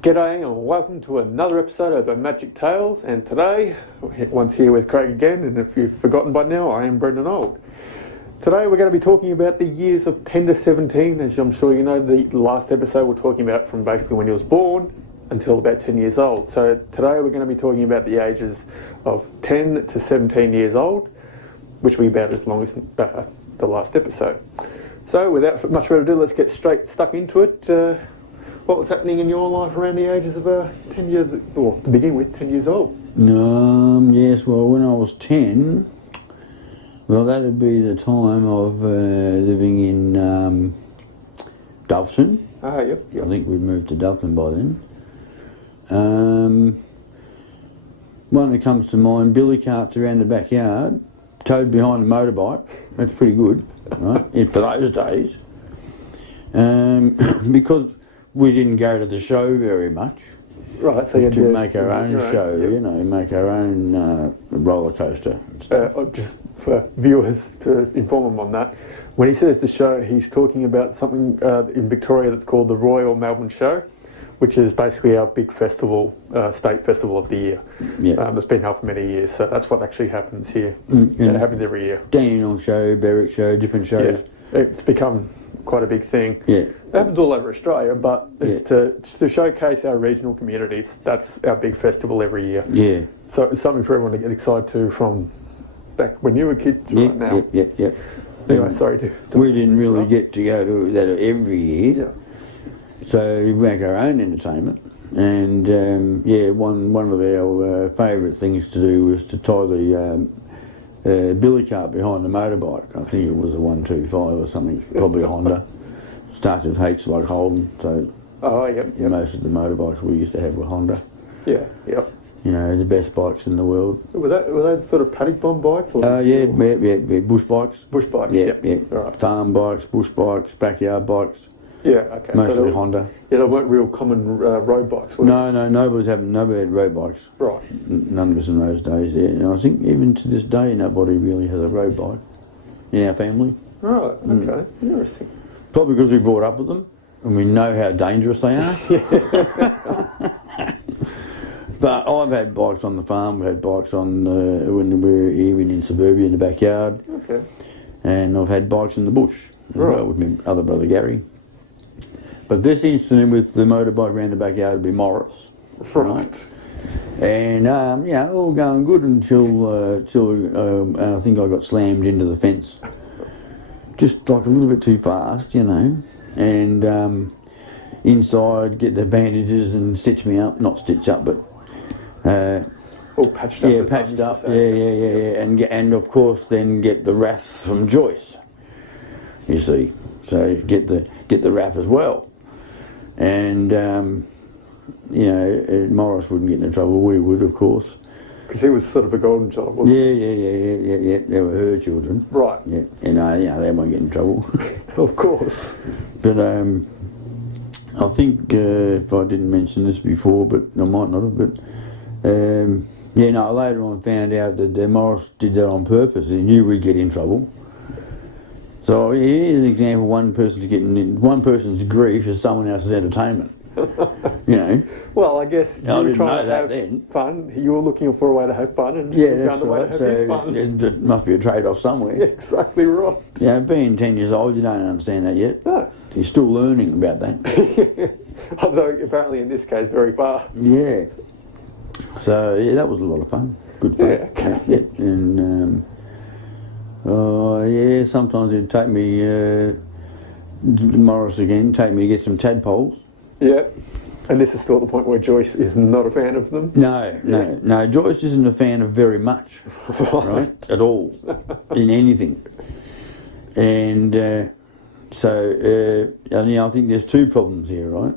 G'day and welcome to another episode of Omagic Tales, and today, once here with Craig again, and if you've forgotten by now, I am Brendan Old. Today we're going to be talking about the years of 10 to 17. As I'm sure you know, the last episode we're talking about from basically when he was born until about 10 years old. So today we're going to be talking about the ages of 10 to 17 years old, which will be about as long as the last episode. So without much further ado, let's get straight stuck into it. What was happening in your life around the ages of 10 years, or to begin with, 10 years old? Yes, well, when I was 10, well, that would be the time of living in Doveton. Ah, yep. I think we'd moved to Doveton by then. One that comes to mind, billy carts around the backyard, towed behind a motorbike. That's pretty good, right, for those days. Because we didn't go to the show very much. Right, so you had to make our own show, yep. you know, make our own roller coaster and stuff. Just for viewers to inform them on that, when he says the show, he's talking about something in Victoria that's called the Royal Melbourne Show, which is basically our big festival, state festival of the year. Yeah. It's been held for many years, so that's what actually happens here. It happens every year. Dandenong show, Berwick show, different shows. Yeah. It's become quite a big thing. Yeah. It happens all over Australia, but it's to showcase our regional communities. That's our big festival every year. Yeah. So it's something for everyone to get excited to from back when you were kids right now. Yeah. Anyway, sorry to we didn't really get to go to that every year. Yeah. So we make our own entertainment. And one of our favourite things to do was to tie the billy cart behind the motorbike. I think it was a 125 or something, probably a Honda. Started with H like Holden, so most of the motorbikes we used to have were Honda. Yeah, yep. You know, the best bikes in the world. Were they sort of paddock bomb bikes? Or Yeah, bush bikes. Bush bikes, yeah. All right. Farm bikes, bush bikes, backyard bikes. Yeah, okay. Mostly Honda. Yeah, they weren't real common road bikes, were they? No, nobody had road bikes. Right. None of us in those days, yeah. And I think even to this day, nobody really has a road bike in our family. Right, okay. Interesting. Probably because we brought up with them and we know how dangerous they are. But I've had bikes on the farm, we've had bikes on when we were even in suburbia in the backyard. Okay. And I've had bikes in the bush as well with my other brother Gary. But this incident with the motorbike around the backyard would be Morris. Right. And, all going good until I think I got slammed into the fence. Just like a little bit too fast, you know. And inside, get the bandages and stitch me up. Not stitch up, but... all patched up. Yeah, patched up. Yeah. And of course, then get the wrath from Joyce, you see. So get the rap as well. And, Morris wouldn't get into trouble. We would, of course. Because he was sort of a golden child, wasn't he? Yeah. They were her children. Right. Yeah. And, they won't get in trouble. Of course. But I think, if I didn't mention this before, but I might not have, but... later on found out that Morris did that on purpose. He knew we'd get in trouble. So here's an example: one person's grief is someone else's entertainment. You know. Well, I guess you were trying to have then. fun. You were looking for a way to have fun, and you found a way to have your fun. It must be a trade-off somewhere. Yeah, exactly right. Yeah, being 10 years old, you don't understand that yet. No. You're still learning about that. Although apparently in this case very fast. Yeah. So that was a lot of fun. Good fun. Yeah, okay. Yeah. And sometimes it'd take me Morris again, take me to get some tadpoles. Yeah. And this is still at the point where Joyce is not a fan of them? No. Joyce isn't a fan of very much, right? At all, in anything. And I think there's two problems here, right?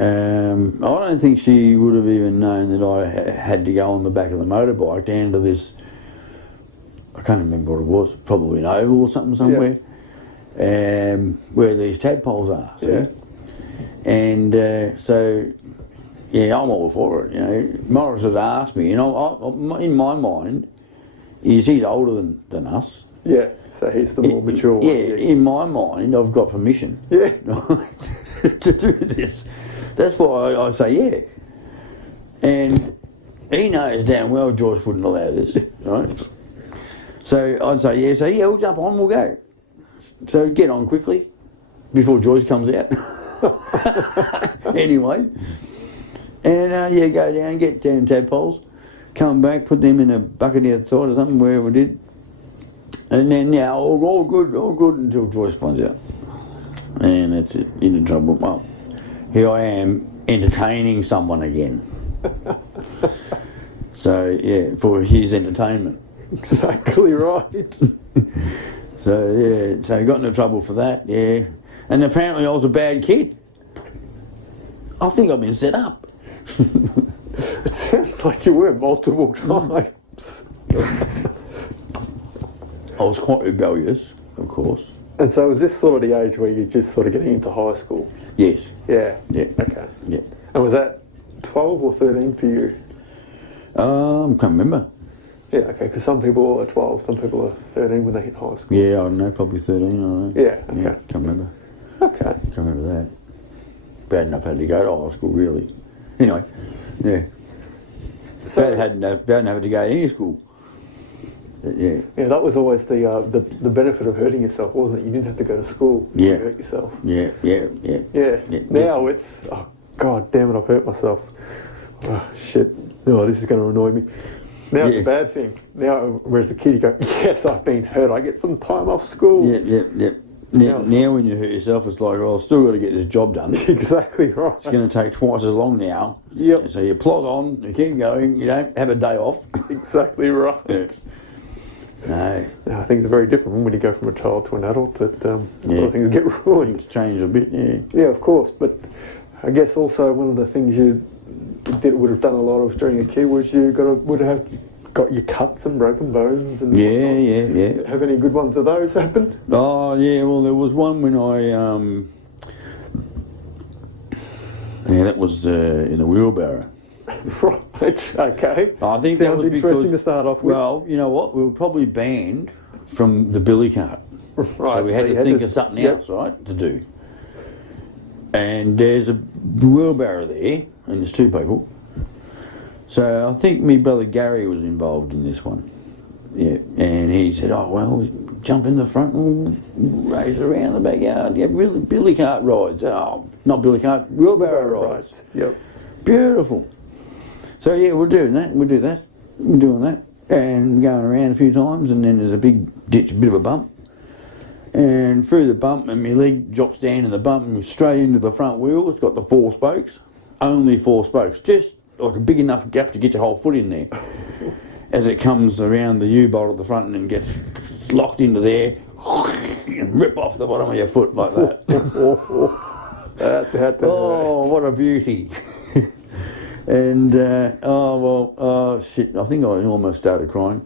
I don't think she would have even known that I had to go on the back of the motorbike down to this, I can't remember what it was, probably an oval or something somewhere, where these tadpoles are, see? Yeah. And I'm all for it, you know. Morris has asked me, you know, in my mind, he's older than us. Yeah, so he's the more mature one. Yeah, in my mind, I've got permission to do this. That's why I say yeah. And he knows damn well Joyce wouldn't allow this, right? So I'd say yeah. So yeah, we'll jump on, we'll go. So get on quickly before Joyce comes out. Anyway, and yeah, go down, get down tadpoles, come back, put them in a bucket outside or something, wherever we did. And then, yeah, all good until Joyce finds out. And that's it, into trouble. Well, here I am entertaining someone again. So, yeah, for his entertainment. Exactly right. So, yeah, so got into trouble for that, yeah. And apparently I was a bad kid. I think I've been set up. It sounds like you were multiple times. I was quite rebellious, of course. And so was this sort of the age where you're just sort of getting into high school? Yes. Yeah. Yeah. Okay. Yeah. And was that 12 or 13 for you? Can't remember. Yeah, okay, because some people are 12, some people are 13 when they hit high school. Yeah, I don't know, probably 13, I don't know. Yeah, okay. Yeah, can't remember. Okay. Can't remember that. Bad enough had to go to high school, really. Anyway, yeah. So bad enough to go to any school. Yeah. Yeah, that was always the benefit of hurting yourself, wasn't it? You didn't have to go to school Yeah. to hurt yourself. Yeah. Yeah. Yeah, Now yes. it's, oh, God damn it, I've hurt myself. Oh, shit. Oh, this is going to annoy me. Now it's Yeah. a bad thing. Now, whereas the kid, you go, yes, I've been hurt. I get some time off school. Yeah. Now when you hurt yourself, it's like, well, I've still got to get this job done. Exactly right. It's going to take twice as long now. Yep. So you plod on, you keep going, you don't have a day off. Exactly right. Yeah. No. Now, things are very different when you go from a child to an adult. That a lot Yeah. of things get ruined. Things change a bit, yeah. Yeah, of course. But I guess also one of the things you would have done a lot of during a kid was you would have got your cuts and broken bones and Yeah. whatnot. Have any good ones of those happened? Oh, yeah, well, there was one when I, yeah, that was in a wheelbarrow. Right, okay. I think Sounds that was interesting because, to start off with. well, you know what, we were probably banned from the billy cart. Right, So we had you to think of something else, right, to do. And there's a wheelbarrow there, and there's two people. So I think my brother Gary was involved in this one. Yeah, and he said, oh, well, jump in the front and race around the backyard. Yeah, really, billy cart rides. Oh, not billy cart, wheelbarrow rides. Yep. Beautiful. So yeah, we're doing that. We're doing that. And going around a few times, and then there's a big ditch, a bit of a bump. And through the bump, and my leg drops down in the bump and straight into the front wheel. It's got the 4 spokes. Only 4 spokes. Just like a big enough gap to get your whole foot in there. As it comes around the U-bolt at the front and then gets locked into there and rip off the bottom of your foot like that. That Oh, what a beauty. And, shit, I think I almost started crying.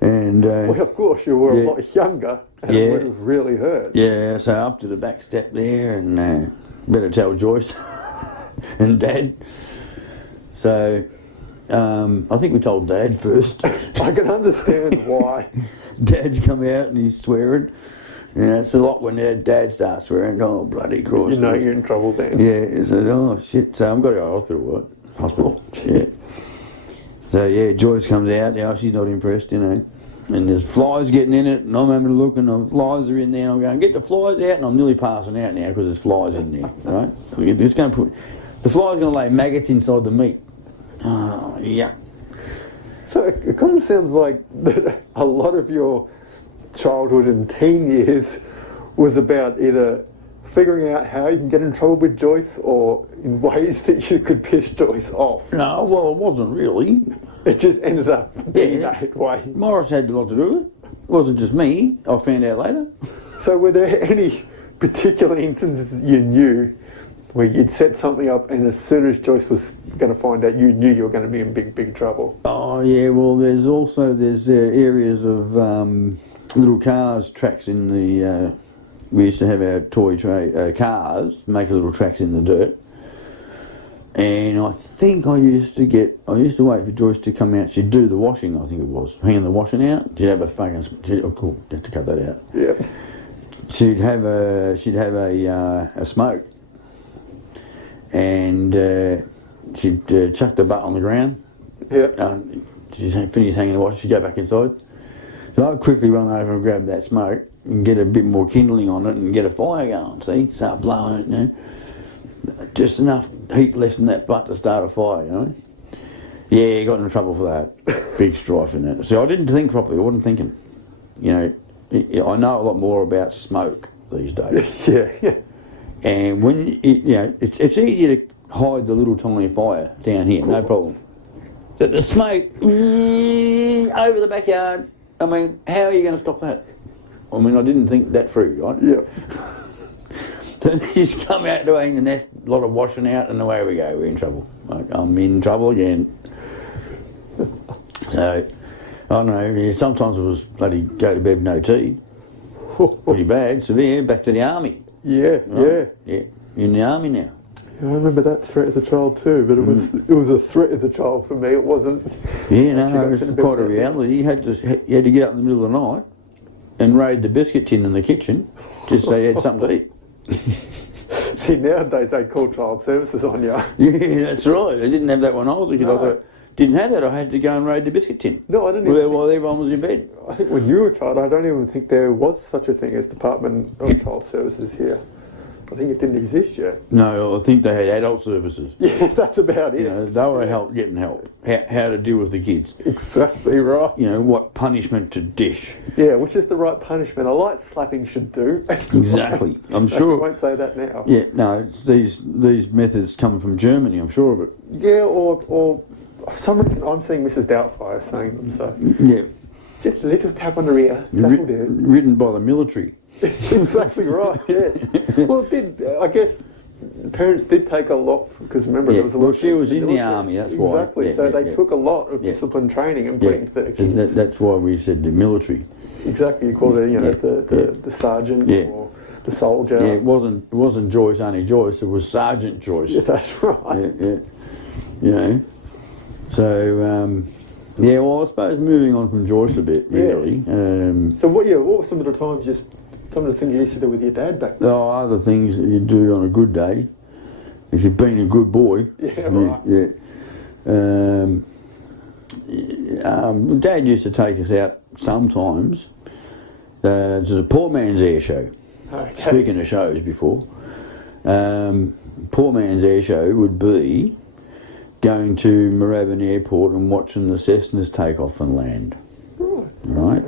And well, of course, you were yeah. a lot younger and Yeah. it would have really hurt. yeah, so up to the back step there, and better tell Joyce and Dad. So I think we told Dad first. I can understand why. Dad's come out and he's swearing. You know, it's a lot when Dad starts swearing. Oh, bloody cross. You know you're in trouble then. Yeah, he said, oh, shit. So I've got to go to hospital, right? Hospital. Yeah. So, yeah, Joyce comes out. Yeah, she's not impressed, you know. And there's flies getting in it, and I'm having a look, and the flies are in there, and I'm going, get the flies out, and I'm nearly passing out now because there's flies in there, right? It's going to the fly's going to lay maggots inside the meat. Oh, yeah. So it kind of sounds like that a lot of your childhood and teen years was about either figuring out how you can get in trouble with Joyce or in ways that you could piss Joyce off. No, well, it wasn't really. It just ended up being Yeah. that way. Morris had a lot to do with it. It wasn't just me. I found out later. So were there any particular instances you knew where you'd set something up and as soon as Joyce was going to find out, you knew you were going to be in big trouble? Oh, yeah, well, there's areas of little cars, tracks in the... we used to have our toy cars, make little tracks in the dirt. And I think I used to wait for Joyce to come out. She'd do the washing, I think it was. Hanging the washing out. She'd have a fucking... Oh, cool, have to cut that out. Yep. She'd have a smoke. and she'd chuck the butt on the ground. Yeah. She's finished hanging the water, she'd go back inside. So I'd quickly run over and grab that smoke and get a bit more kindling on it and get a fire going, see? Start blowing it, you know. Just enough heat left in that butt to start a fire, you know. Yeah, got in trouble for that. Big strife in that. So I didn't think properly, I wasn't thinking. You know, I know a lot more about smoke these days. Yeah. And when, you know, it's easier to hide the little tiny fire down here, no problem. The smoke, over the backyard, I mean, how are you going to stop that? I mean, I didn't think that through, right? Yeah. So you just come out doing the nest, a lot of washing out, and away we go, we're in trouble. I'm in trouble again. So, I don't know, sometimes it was bloody go to bed, no tea. Pretty bad, severe, back to the army. Yeah, right? Yeah, in the army now. Yeah, I remember that threat as a child too, but it was a threat as a child for me. It wasn't. Yeah, no, it was quite a reality. You had to get up in the middle of the night and raid the biscuit tin in the kitchen just so you had something to eat. See, nowadays they call child services on you. Yeah, that's right. I didn't have that when I was a kid. No. I didn't have that. I had to go and raid the biscuit tin. No, I didn't. While everyone was in bed. I think when you were a child, I don't even think there was such a thing as Department of Child Services here. I think it didn't exist yet. No, I think they had adult services. Yeah, that's about it. You know, they were getting help. How to deal with the kids. Exactly right. You know, what punishment to dish. Yeah, which is the right punishment. A light slapping should do. Exactly. I'm sure. I won't say that now. Yeah, no, these methods come from Germany, I'm sure of it. Yeah, or for some reason I'm seeing Mrs. Doubtfire saying them, so. Yeah. Just a little tap on the ear, that'll do. Written by the military. Exactly right, yes. Well, I guess parents did take a lot, because remember there was a lot. Well, she was in the army, that's why. Exactly, Yeah, so they took a lot of discipline training and put it into the kids. That's why we said the military. Exactly, you call it, the sergeant or the soldier. Yeah, it wasn't Joyce, only Joyce, it was Sergeant Joyce. Yeah, that's right. Yeah. You know, so, well, I suppose moving on from Joyce a bit, really. So what were some of the times, some of the things you used to do with your dad back then? Oh, other things that you do on a good day, if you've been a good boy. Yeah, right. Dad used to take us out sometimes to the poor man's air show. Okay. Speaking of shows before, poor man's air show would be going to Moorabbin Airport and watching the Cessnas take off and land. Right?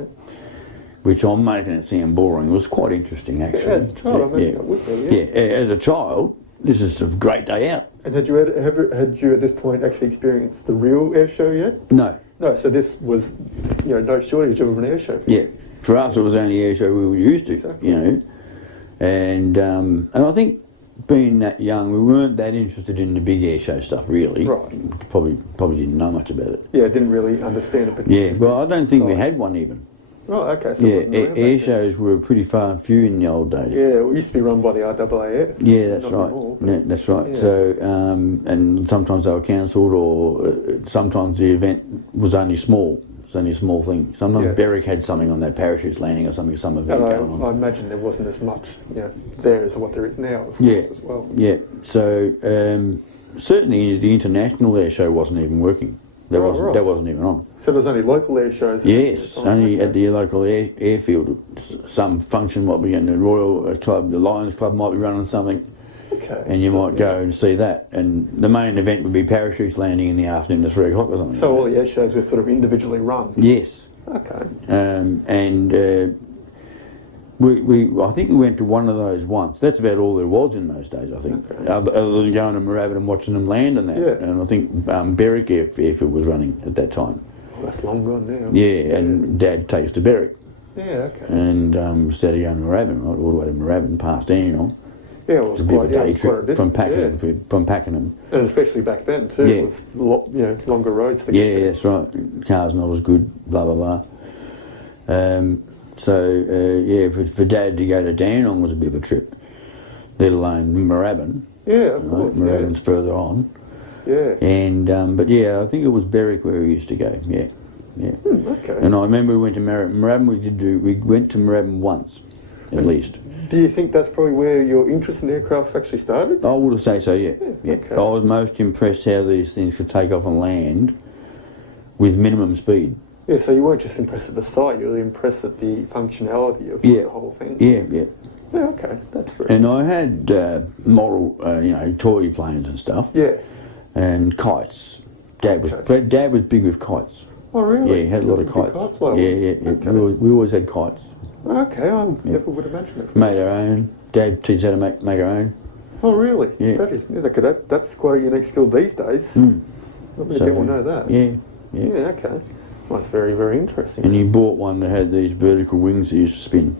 Which I'm making it sound boring. It was quite interesting, actually. Yeah, as a child, I imagine it would be, yeah, as a child, this is a great day out. And had you at this point actually experienced the real air show yet? No. No, so this was, no shortage of an air show. Yeah, for us it was the only air show we were used to, Exactly. you know. And I think being that young, we weren't that interested in the big air show stuff, really. Right. Probably didn't know much about it. Yeah, didn't really understand it. Yeah, well, I don't think we had one even. Oh, okay. So Air shows were pretty far and few in the old days. Yeah, it used to be run by the RAAF. Yeah, that's Not right. anymore. Yeah, that's right. Yeah. So, and sometimes they were cancelled, or sometimes the event was only small. It's only a small thing. Sometimes Berwick had something on that, parachutes landing or something, some event going on. I imagine there wasn't as much there as what there is now, of course, as well. Yeah, so certainly the international air show wasn't even working. That wasn't even on. So there was only local air shows? Yes, only at the local airfield. Some function might be in the Royal Club, the Lions Club might be running something. Okay. And you might go and see that. And the main event would be parachutes landing in the afternoon at 3 o'clock or something. So all the air shows were sort of individually run? Yes. Okay. I think we went to one of those once. That's about all there was in those days, I think. Okay. Other than going to Moorabbin and watching them land and that. Yeah. And I think Berwick Airfield was running at that time. Well, that's long gone now. Yeah, and Dad takes to Berwick. Yeah, okay. And instead of going to Moorabbin, all the way to Moorabbin, past Dandenong. Yeah, well, it was a bit of a day trip from Pakenham. Pakenham. And especially back then too, it was longer roads to get there. Yeah, that's right. Cars not as good, blah, blah, blah. For Dad to go to Dandenong was a bit of a trip, let alone Moorabbin. Yeah, of course. Moorabbin's further on. Yeah. And I think it was Berwick where we used to go. Yeah. Okay. And I remember we went to Moorabbin. We went to Moorabbin once. at least. Do you think that's probably where your interest in aircraft actually started? I would have said so, yeah. Okay. I was most impressed how these things could take off and land with minimum speed. Yeah, so you weren't just impressed at the sight, you were impressed at the functionality of the whole thing. Yeah. Yeah, okay, that's very And I had model, toy planes and stuff. Yeah. And kites. Dad was big with kites. Oh, really? Yeah, he had a lot of Big kites. like Yeah. Okay. We always had kites. Okay, I never would imagine it. Made our own. Dad teaches how to make our own. Oh, really? Yeah. That's quite a unique skill these days. Not many people know that. Yeah. Yeah, okay. Well, that's very, very interesting. And he bought one that had these vertical wings that used to spin.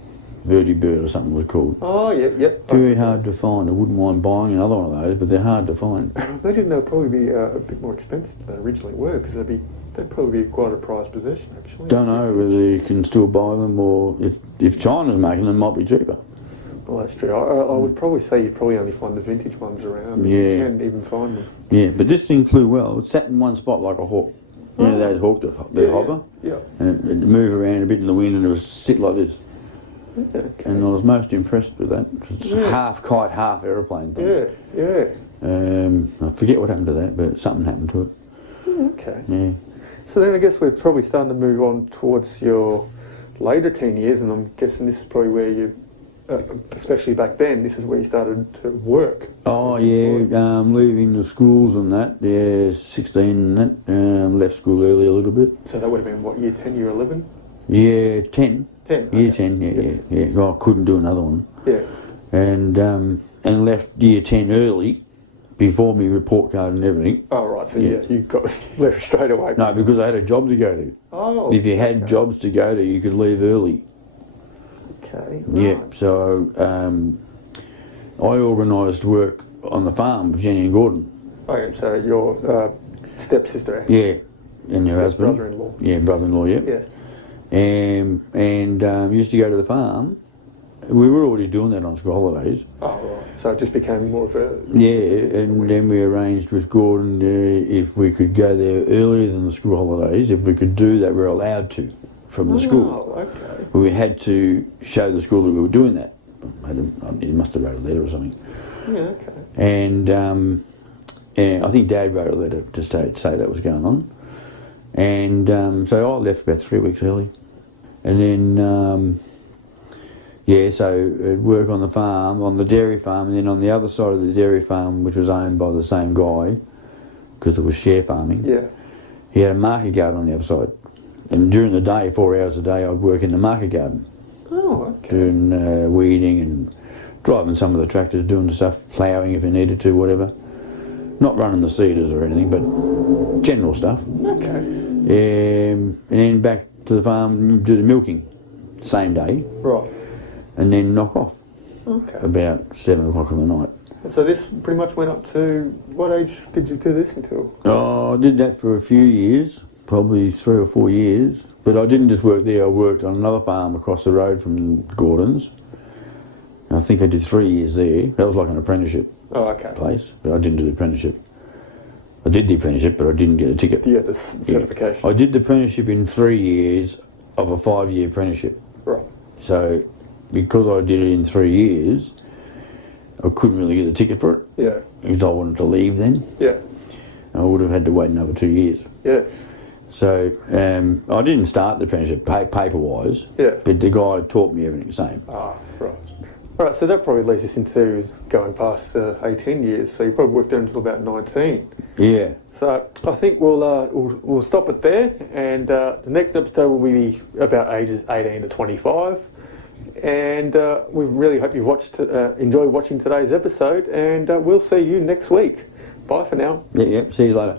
Vertibird or something it was called. Oh, yep. Very hard to find. I wouldn't mind buying another one of those, but they're hard to find. I imagine they'll probably be a bit more expensive than they originally were, because they'd probably be quite a prized possession, actually. Don't know whether you can still buy them, or if China's making them, might be cheaper. Well, that's true. I would probably say you'd probably only find the vintage ones around. Yeah. You can even find them. Yeah, but this thing flew well. It sat in one spot like a hawk. You know those hawks that hover? Yeah. And it'd move around a bit in the wind and it would sit like this. Yeah, okay. And I was most impressed with that. It's half kite, half aeroplane thing. Yeah. I forget what happened to that, but something happened to it. Okay. Yeah. So then I guess we're probably starting to move on towards your later teen years, and I'm guessing this is probably where you, especially back then, this is where you started to work. Oh yeah, leaving the schools and that. Yeah, 16 and that. Left school early a little bit. So that would have been what, year 10, year 11? Yeah, 10. 10. Year Okay. 10. Yeah. Well, I couldn't do another one. Yeah. And left year 10 early, before my report card and everything. Oh right. So you got left straight away. No, because I had a job to go to. Oh. If you had jobs to go to, you could leave early. Okay. Yeah, Right. so I organised work on the farm with Jenny and Gordon. Oh yeah. So your stepsister. Yeah, and your husband. Brother-in-law. Yeah, brother-in-law, yeah. Yeah. And used to go to the farm. We were already doing that on school holidays. Oh right. So it just became more of a. Yeah, and then we arranged with Gordon if we could go there earlier than the school holidays. If we could do that, we were allowed to from the school. Oh, okay. We had to show the school that we were doing that. He must have wrote a letter or something. Yeah. Okay. And I think Dad wrote a letter to say that was going on. And so I left about 3 weeks early. And then, so I'd work on the farm, on the dairy farm, and then on the other side of the dairy farm, which was owned by the same guy, because it was share farming, Yeah. he had a market garden on the other side. And during the day, 4 hours a day, I'd work in the market garden. Oh, okay. Doing weeding and driving some of the tractors, doing the stuff, ploughing if you needed to, whatever. Not running the seeders or anything, but general stuff. Okay. And then back to the farm, do the milking, same day, Right. and then knock off Okay. about 7 o'clock in the night. And so this pretty much went up to, what age did you do this until? Oh, I did that for a few years, probably 3 or 4 years. But I didn't just work there, I worked on another farm across the road from Gordon's. I think I did 3 years there. That was like an apprenticeship Oh, okay. place, but I didn't do the apprenticeship. I did the apprenticeship, but I didn't get a ticket. Yeah, the certification. I did the apprenticeship in 3 years of a 5-year apprenticeship. Right. So, because I did it in 3 years, I couldn't really get the ticket for it, Yeah. because I wanted to leave then. Yeah. I would have had to wait another 2 years. Yeah. So, I didn't start the apprenticeship paper-wise, Yeah. but the guy taught me everything the same. Ah, right. All right, so that probably leads us into going past 18 years. So you probably worked there until about 19. Yeah. So I think we'll stop it there, and the next episode will be about ages 18 to 25. And we really hope you enjoy watching today's episode, and we'll see you next week. Bye for now. Yeah, see you later.